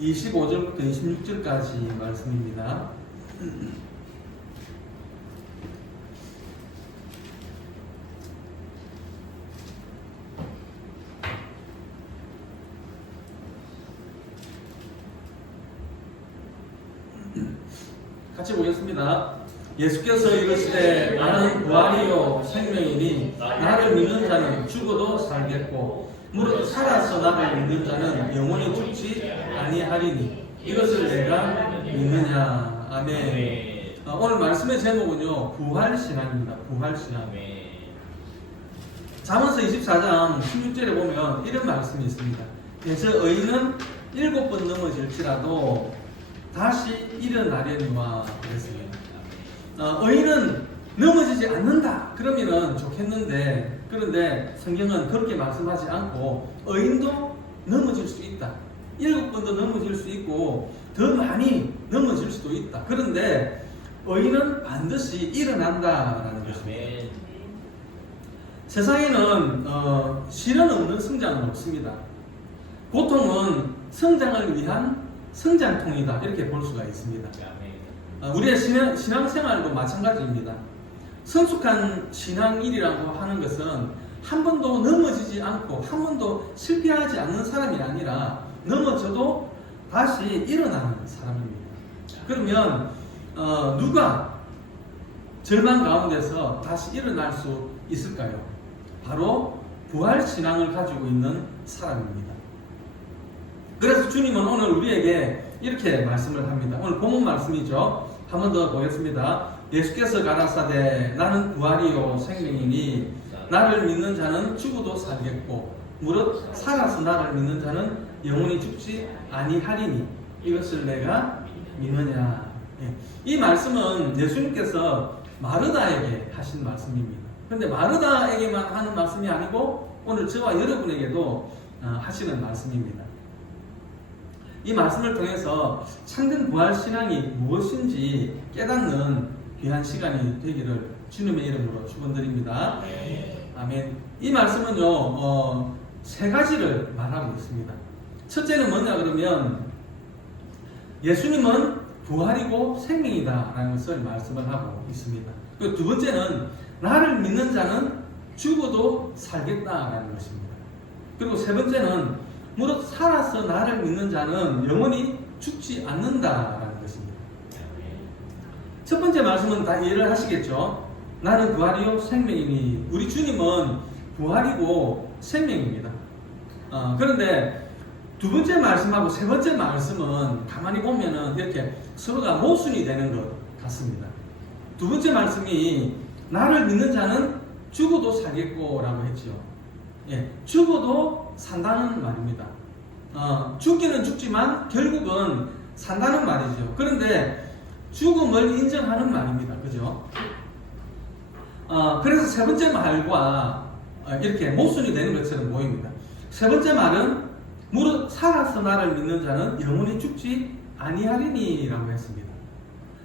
25절부터 26절까지 말씀입니다. 같이 보겠습니다. 예수께서 이르시되 나는 부활이요 생명이니 나를 믿는 자는 죽어도 살겠고 무릇 살아서 나를 믿는 자는 영원히 죽지 아니하리니 이것을 내가 믿느냐. 아멘. 오늘 말씀의 제목은요 부활신앙입니다. 부활신앙. 잠언서 24장 16절에 보면 이런 말씀이 있습니다. 저 의인은 7번 넘어질지라도 다시 일어나려니와 그랬습니다. 의인은 넘어지지 않는다 그러면은 좋겠는데, 그런데 성경은 그렇게 말씀하지 않고 의인도 넘어질 수 있다, 7번도 넘어질 수 있고 더 많이 넘어질 수도 있다. 그런데 의인은 반드시 일어난다라는 것입니다. 세상에는 실현 없는 성장은 없습니다. 보통은 성장을 위한 성장통이다 이렇게 볼 수가 있습니다. 우리의 신앙생활도 마찬가지입니다. 성숙한 신앙일이라고 하는 것은 한 번도 넘어지지 않고 한 번도 실패하지 않는 사람이 아니라 넘어져도 다시 일어나는 사람입니다. 그러면 누가 절망 가운데서 다시 일어날 수 있을까요? 바로 부활신앙을 가지고 있는 사람입니다. 그래서 주님은 오늘 우리에게 이렇게 말씀을 합니다. 오늘 본문 말씀이죠. 한 번 더 보겠습니다. 예수께서 가라사대 나는 부활이요 생명이니 나를 믿는 자는 죽어도 살겠고 무릇 살아서 나를 믿는 자는 영원히 죽지 아니하리니 이것을 내가 믿느냐. 이 말씀은 예수님께서 마르다에게 하신 말씀입니다. 그런데 마르다에게만 하는 말씀이 아니고 오늘 저와 여러분에게도 하시는 말씀입니다. 이 말씀을 통해서 참된 부활신앙이 무엇인지 깨닫는 귀한 시간이 되기를 주님의 이름으로 축원드립니다. 아멘. 이 말씀은요 3가지를 말하고 있습니다. 첫째는 뭐냐 그러면 예수님은 부활이고 생명이다 라는 것을 말씀을 하고 있습니다. 그리고 두 번째는 나를 믿는 자는 죽어도 살겠다라는 것입니다. 그리고 세 번째는 무릇 살아서 나를 믿는 자는 영원히 죽지 않는다라는 것입니다. 첫 번째 말씀은 다 이해를 하시겠죠? 나는 부활이요 생명이니. 우리 주님은 부활이고 생명입니다. 그런데 두 번째 말씀하고 세 번째 말씀은 가만히 보면은 이렇게 서로가 모순이 되는 것 같습니다. 두 번째 말씀이 나를 믿는 자는 죽어도 살겠고 라고 했죠. 죽어도 산다는 말입니다. 죽기는 죽지만 결국은 산다는 말이죠. 그런데 죽음을 인정하는 말입니다. 그죠? 그래서 세 번째 말과 이렇게 모순이 되는 것처럼 보입니다. 세 번째 말은 무릇 살아서 나를 믿는 자는 영원히 죽지 아니하리니 라고 했습니다.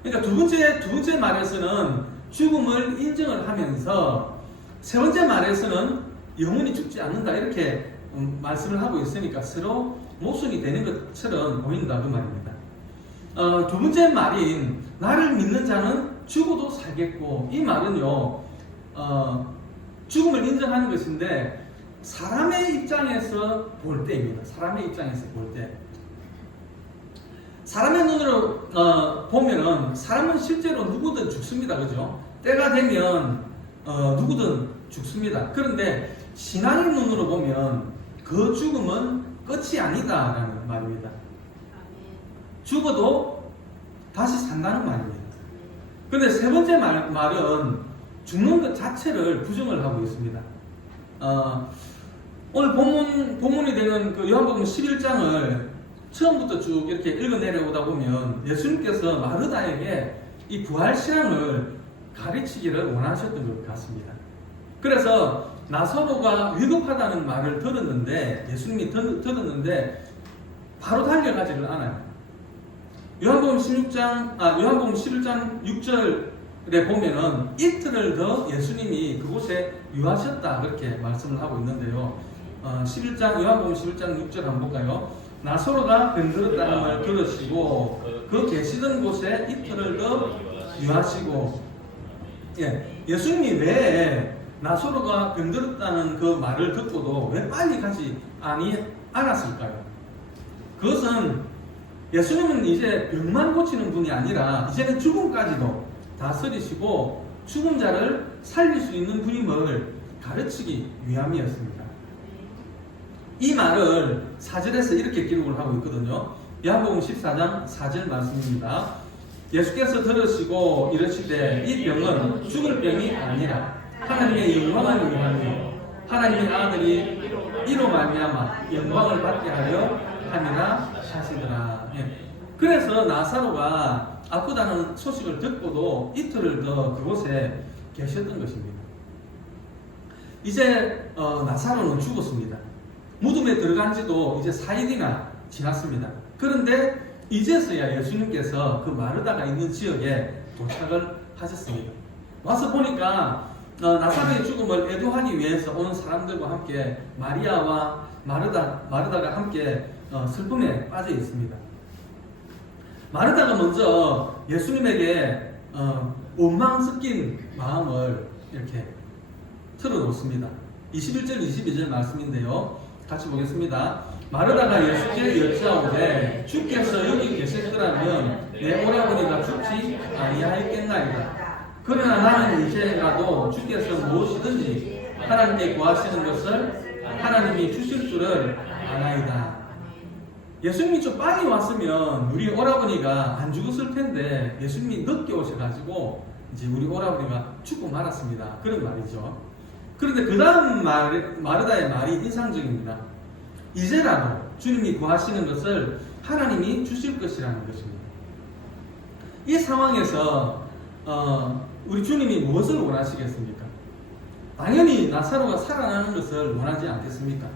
그러니까 두 번째 말에서는 죽음을 인정을 하면서 세 번째 말에서는 영원히 죽지 않는다 이렇게 말씀을 하고 있으니까 서로 모순이 되는 것처럼 보인다 그 말입니다. 두 번째 말인 나를 믿는 자는 죽어도 살겠고, 이 말은요 죽음을 인정하는 것인데 사람의 입장에서 볼 때입니다. 사람의 입장에서 볼 때 사람의 눈으로 보면은 사람은 실제로 누구든 죽습니다. 그죠? 때가 되면 누구든 죽습니다. 그런데 신앙의 눈으로 보면 그 죽음은 끝이 아니다라는 말입니다. 죽어도 다시 산다는 말입니다. 그런데 세 번째 말은 죽는 것 자체를 부정을 하고 있습니다. 오늘 본문이 되는 그 요한복음 11장을 처음부터 쭉 이렇게 읽어 내려오다 보면 예수님께서 마르다에게 이 부활신앙을 가르치기를 원하셨던 것 같습니다. 그래서 나사로가 위급하다는 말을 들었는데, 예수님이 들었는데 바로 달려가지를 않아요. 요한복음 11장 6절에 보면은 이틀을 더 예수님이 그곳에 유하셨다 그렇게 말씀을 하고 있는데요. 요한복음 11장 6절 한번 볼까요? 나사로가 병들었다는 걸 들으시고 그 계시던 곳에 이틀을 더 유하시고, 예수님이 왜 나사로가 병들었다는 그 말을 듣고도 왜 빨리 가지 않았을까요? 그것은 예수님은 이제 병만 고치는 분이 아니라 이제는 죽음까지도 다스리시고 죽은 자를 살릴 수 있는 분임을 가르치기 위함이었습니다. 이 말을 4절에서 이렇게 기록을 하고 있거든요. 요한복음 14장 4절 말씀입니다. 예수께서 들으시고 이르시되 이 병은 죽을 병이 아니라 하나님의 영광을 위하여 하나님의 아들이 이로 말미암아 영광을 받게 하려 함이라 하시더라. 그래서 나사로가 아프다는 소식을 듣고도 이틀을 더 그곳에 계셨던 것입니다. 이제 나사로는 죽었습니다. 무덤에 들어간 지도 이제 4일이나 지났습니다. 그런데 이제서야 예수님께서 그 마르다가 있는 지역에 도착을 하셨습니다. 와서 보니까 나사로의 죽음을 애도하기 위해서 온 사람들과 함께 마리아와 마르다가 함께 슬픔에 빠져 있습니다. 마르다가 먼저 예수님에게 원망 섞인 마음을 이렇게 틀어놓습니다. 21절 22절 말씀인데요. 같이 보겠습니다. 마르다가 예수께 여짜오되 주께서 여기 계실 거라면 내 오라버니가 죽지 아니하였겠나이다. 그러나 나는 이제라도 주께서 무엇이든지 하나님께 구하시는 것을 하나님이 주실 줄을 아나이다. 예수님이 좀 빨리 왔으면 우리 오라버니가 안 죽었을 텐데 예수님이 늦게 오셔가지고 이제 우리 오라버니가 죽고 말았습니다. 그런 말이죠. 그런데 그 다음 마르다의 말이 인상적입니다. 이제라도 주님이 구하시는 것을 하나님이 주실 것이라는 것입니다. 이 상황에서 우리 주님이 무엇을 원하시겠습니까? 당연히 나사로가 살아나는 것을 원하지 않겠습니까?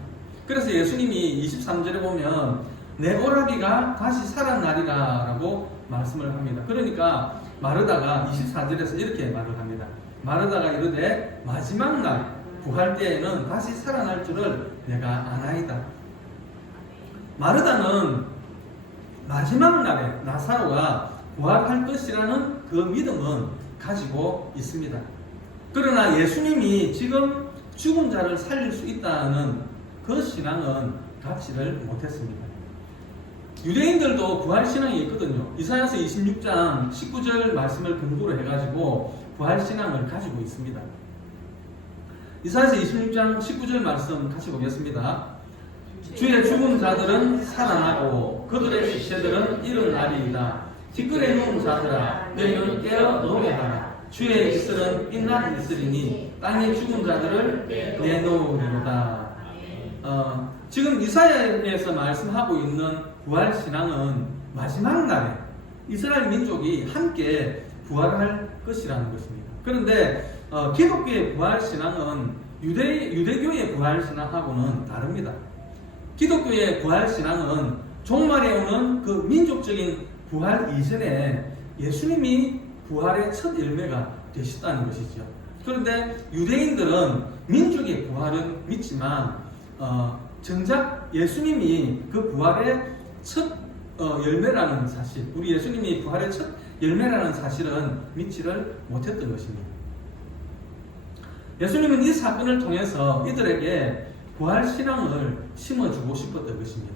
그래서 예수님이 23절에 보면 내 오라비가 다시 살아나리라 라고 말씀을 합니다. 그러니까 마르다가 24절에서 이렇게 말을 합니다. 마르다가 이르되 마지막 날 부활 때에는 다시 살아날 줄을 내가 아나이다. 마르다는 마지막 날에 나사로가 부활할 것이라는 그 믿음은 가지고 있습니다. 그러나 예수님이 지금 죽은 자를 살릴 수 있다는 그 신앙은 갖지를 못했습니다. 유대인들도 부활신앙이 있거든요. 이사야서 26장 19절 말씀을 근거로 해가지고 부활신앙을 가지고 있습니다. 이사야서 26장 19절 말씀 같이 보겠습니다. 주의 죽은 자들은 살아나고 그들의 시체들은 일어나리이다. 뒷뜰에 누운 자들아 너희는 깨어 노래하라. 주의 이슬은 빛나는 이슬이니 땅에 죽은 자들을 내놓으리로다. 지금 이사야에서 말씀하고 있는 부활신앙은 마지막 날에 이스라엘 민족이 함께 부활할 것이라는 것입니다. 그런데 기독교의 부활신앙은 유대교의 부활신앙하고는 다릅니다. 기독교의 부활신앙은 종말에 오는 그 민족적인 부활 이전에 예수님이 부활의 첫 열매가 되셨다는 것이죠. 그런데 유대인들은 민족의 부활은 믿지만 정작 예수님이 그 부활의 첫 열매라는 사실, 우리 예수님이 부활의 첫 열매라는 사실은 믿지를 못했던 것입니다. 예수님은 이 사건을 통해서 이들에게 부활신앙을 심어주고 싶었던 것입니다.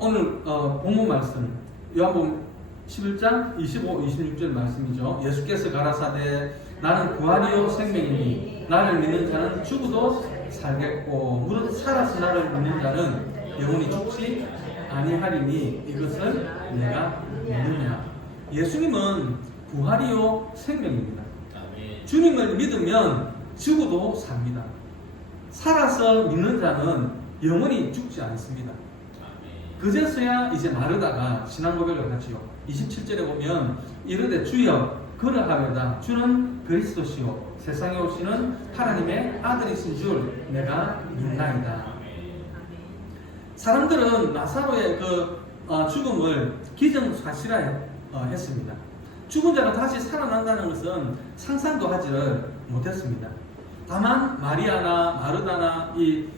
오늘 본문 말씀 요한복음 11장 25, 26절 말씀이죠. 예수께서 가라사대 나는 부활이요 생명이니 나를 믿는 자는 죽어도 살겠고 무릇 살아서 나를 믿는 자는 영원히 죽지 아니하리니 이것을 내가 믿느냐. 예수님은 부활이요 생명입니다. 주님을 믿으면 죽어도 삽니다. 살아서 믿는 자는 영원히 죽지 않습니다. 그제서야 이제 마르다가 신앙 고백을 하지요. 27절에 보면 이르되 주여 그러하외다. 주는 그리스도시요 세상에 오시는 하나님의 아들이신 줄 내가 믿나이다. 사람들은 나사로의 그 죽음을 기정사실화 했습니다. 죽은 자가 다시 살아난다는 것은 상상도 하지를 못했습니다. 다만 마리아나 마르다나 이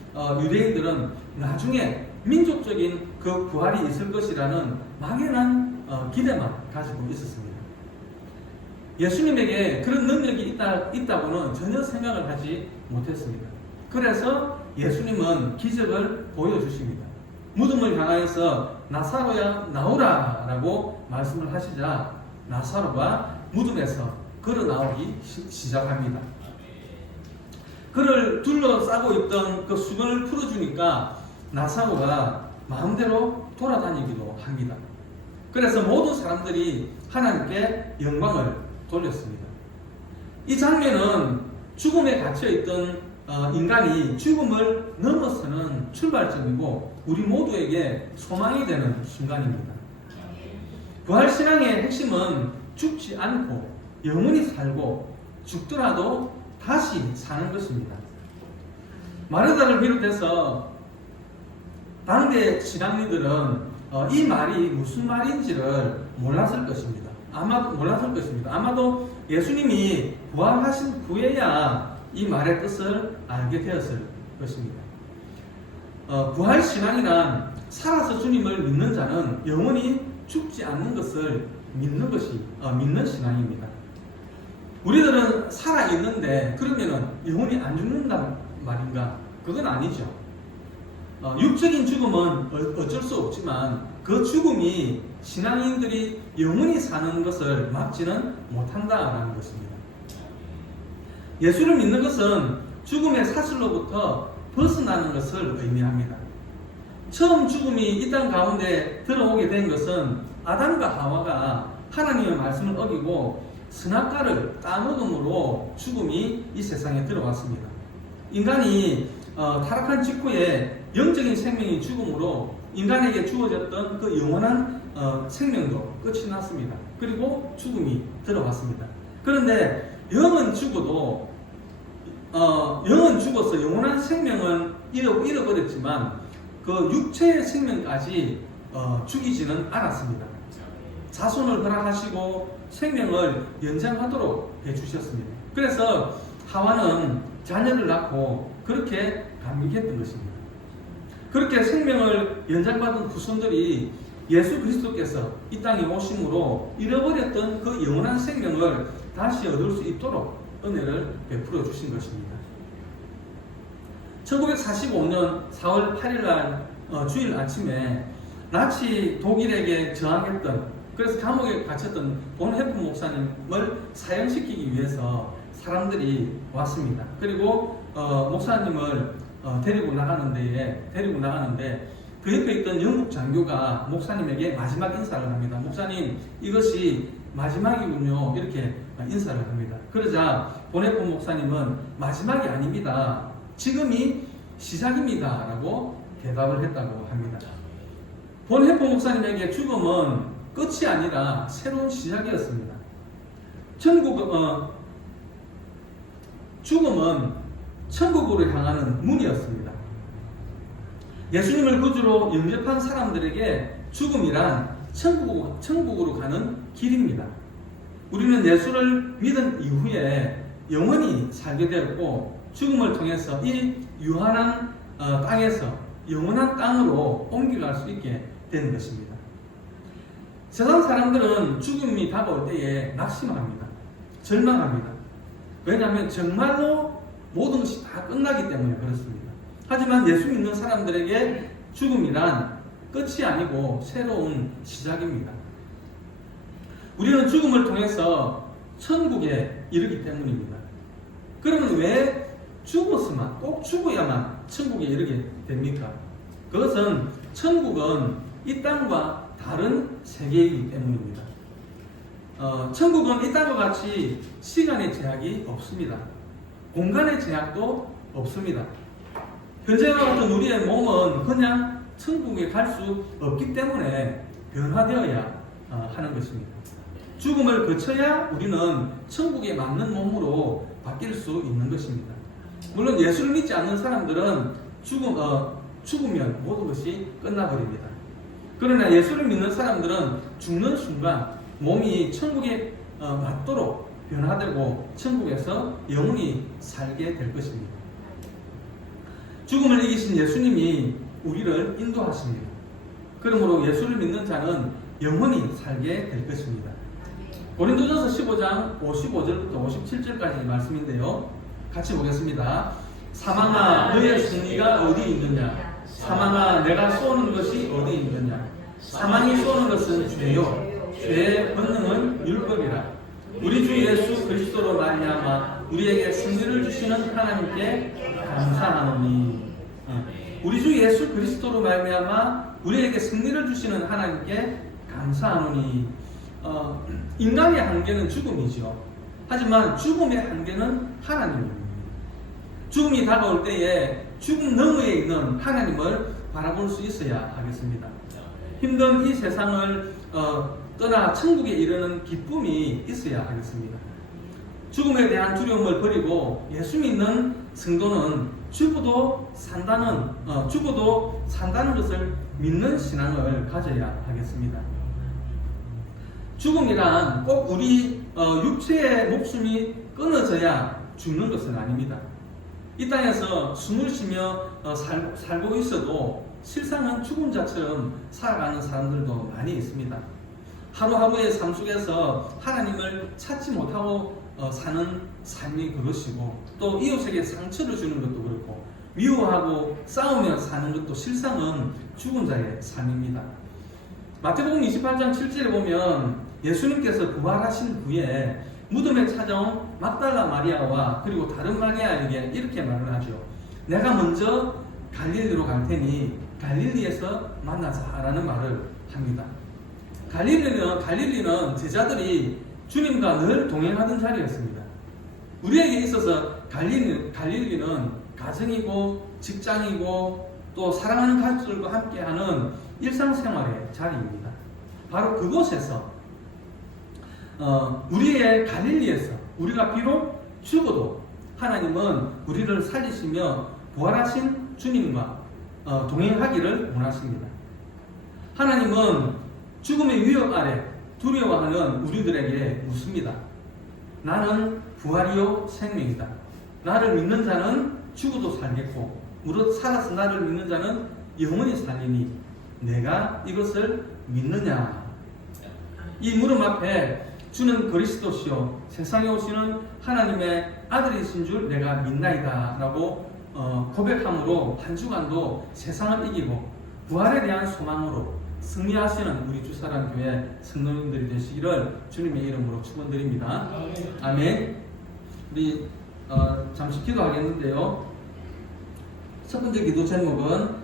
유대인들은 나중에 민족적인 그 부활이 있을 것이라는 막연한 기대만 가지고 있었습니다. 예수님에게 그런 능력이 있다고는 전혀 생각을 하지 못했습니다. 그래서 예수님은 기적을 보여주십니다. 무덤을 향하여서 나사로야 나오라 라고 말씀을 하시자 나사로가 무덤에서 걸어 나오기 시작합니다. 그를 둘러싸고 있던 그 수건을 풀어주니까 나사로가 마음대로 돌아다니기도 합니다. 그래서 모든 사람들이 하나님께 영광을 돌렸습니다. 이 장면은 죽음에 갇혀있던 인간이 죽음을 넘어서는 출발점이고 우리 모두에게 소망이 되는 순간입니다. 부활신앙의 핵심은 죽지 않고 영원히 살고 죽더라도 다시 사는 것입니다. 마르다를 비롯해서 당대 신앙인들은 이 말이 무슨 말인지를 몰랐을 것입니다. 아마도 예수님이 부활하신 후에야 이 말의 뜻을 알게 되었을 것입니다. 부활신앙이란 살아서 주님을 믿는 자는 영원히 죽지 않는 것을 믿는 신앙입니다. 우리들은 살아있는데 그러면은 영원히 안 죽는단 말인가? 그건 아니죠. 육적인 죽음은 어쩔 수 없지만 그 죽음이 신앙인들이 영원히 사는 것을 막지는 못한다라는 것입니다. 예수를 믿는 것은 죽음의 사슬로부터 벗어나는 것을 의미합니다. 처음 죽음이 이 땅 가운데 들어오게 된 것은 아담과 하와가 하나님의 말씀을 어기고 선악과를 따먹음으로 죽음이 이 세상에 들어왔습니다. 인간이 타락한 직후에 영적인 생명이 죽음으로 인간에게 주어졌던 그 영원한 생명도 끝이 났습니다. 그리고 죽음이 들어왔습니다. 그런데 영은 죽어서 영원한 생명은 잃어버렸지만 그 육체의 생명까지 죽이지는 않았습니다. 자손을 허락하시고 생명을 연장하도록 해주셨습니다. 그래서 하와는 자녀를 낳고 그렇게 감격했던 것입니다. 그렇게 생명을 연장받은 후손들이 예수 그리스도께서 이 땅에 오심으로 잃어버렸던 그 영원한 생명을 다시 얻을 수 있도록 은혜를 베풀어 주신 것입니다. 1945년 4월 8일 날 주일 아침에 나치 독일에게 저항했던 그래서 감옥에 갇혔던 본헤프 목사님을 사형시키기 위해서 사람들이 왔습니다. 그리고 목사님을 데리고 나가는데 그 옆에 있던 영국 장교가 목사님에게 마지막 인사를 합니다. 목사님, 이것이 마지막이군요. 이렇게 인사를 합니다. 그러자 본헤프 목사님은 마지막이 아닙니다. 지금이 시작입니다. 라고 대답을 했다고 합니다. 본헤프 목사님에게 죽음은 끝이 아니라 새로운 시작이었습니다. 죽음은 천국으로 향하는 문이었습니다. 예수님을 구주로 영접한 사람들에게 죽음이란 천국으로 가는 길입니다. 우리는 예수를 믿은 이후에 영원히 살게 되었고 죽음을 통해서 이 유한한 땅에서 영원한 땅으로 옮겨갈 수 있게 되는 것입니다. 세상 사람들은 죽음이 다가올 때에 낙심합니다. 절망합니다. 왜냐하면 정말로 모든 것이 다 끝나기 때문에 그렇습니다. 하지만 예수 믿는 사람들에게 죽음이란 끝이 아니고 새로운 시작입니다. 우리는 죽음을 통해서 천국에 이르기 때문입니다. 그러면 왜 죽었으면 꼭 죽어야만 천국에 이르게 됩니까? 그것은 천국은 이 땅과 다른 세계이기 때문입니다. 천국은 이 땅과 같이 시간의 제약이 없습니다. 공간의 제약도 없습니다. 현재와 같은 우리의 몸은 그냥 천국에 갈 수 없기 때문에 변화되어야 하는 것입니다. 죽음을 거쳐야 우리는 천국에 맞는 몸으로 바뀔 수 있는 것입니다. 물론 예수를 믿지 않는 사람들은 죽으면 모든 것이 끝나버립니다. 그러나 예수를 믿는 사람들은 죽는 순간 몸이 천국에 맞도록 변화되고 천국에서 영원히 살게 될 것입니다. 죽음을 이기신 예수님이 우리를 인도하십니다. 그러므로 예수를 믿는 자는 영원히 살게 될 것입니다. 고린도전서 15장 55절부터 57절까지 말씀인데요. 같이 보겠습니다. 사망아 너의 승리가 어디 있느냐? 사망아 내가 쏘는 것이 어디 있느냐? 사망이 쏘는 것은 죄요 죄의 권능은 율법이라. 우리 주 예수 그리스도로 말미암아 우리에게 승리를 주시는 하나님께 감사하노니. 우리 주 예수 그리스도로 말미암아 우리에게 승리를 주시는 하나님께 감사하노니. 인간의 한계는 죽음이죠. 하지만 죽음의 한계는 하나님입니다. 죽음이 다가올 때에 죽음 너머에 있는 하나님을 바라볼 수 있어야 하겠습니다. 힘든 이 세상을 떠나 천국에 이르는 기쁨이 있어야 하겠습니다. 죽음에 대한 두려움을 버리고 예수 믿는 성도는 죽어도 산다는 것을 믿는 신앙을 가져야 하겠습니다. 죽음이란 꼭 우리 육체의 목숨이 끊어져야 죽는 것은 아닙니다. 이 땅에서 숨을 쉬며 살고 있어도 실상은 죽음 자처럼 살아가는 사람들도 많이 있습니다. 하루하루의 삶 속에서 하나님을 찾지 못하고 사는 삶이 그것이고, 또 이웃에게 상처를 주는 것도 그렇고, 미워하고 싸우며 사는 것도 실상은 죽은 자의 삶입니다. 마태복음 28장 7절에 보면 예수님께서 부활하신 후에 무덤에 찾아온 막달라 마리아와 그리고 다른 마리아에게 이렇게 말을 하죠. 내가 먼저 갈릴리로 갈 테니 갈릴리에서 만나자라는 말을 합니다. 갈릴리는 제자들이 주님과 늘 동행하던 자리였습니다. 우리에게 있어서 갈릴리는 가정이고 직장이고 또 사랑하는 가족들과 함께하는 일상생활의 자리입니다. 바로 그곳에서 우리의 갈릴리에서 우리가 비록 죽어도 하나님은 우리를 살리시며 부활하신 주님과 동행하기를 원하십니다. 하나님은 죽음의 위협 아래 두려워하는 우리들에게 묻습니다. 나는 부활이요 생명이다. 나를 믿는 자는 죽어도 살겠고 무릇 살아서 나를 믿는 자는 영원히 살리니 내가 이것을 믿느냐? 이 물음 앞에 주는 그리스도시요 세상에 오시는 하나님의 아들이신 줄 내가 믿나이다 라고 고백함으로 한 주간도 세상을 이기고 부활에 대한 소망으로 승리하시는 우리 주사랑교회 성도님들이 되시기를 주님의 이름으로 축원드립니다. 아멘. 우리 잠시 기도하겠는데요. 첫 번째 기도 제목은